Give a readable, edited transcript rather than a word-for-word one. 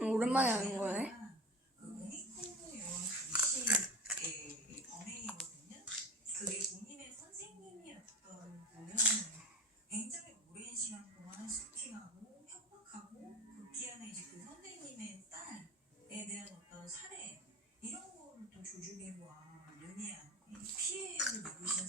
오랜만에 하는 거네. 그게 본인의 선생님이었던 분은 굉장히 오랜 시간 동안 스팅하고 협박하고 극기하는 이제 그 선생님의 딸에 대한 어떤 살해 이런 거를 또 조주기와 연이한 피해를 입으신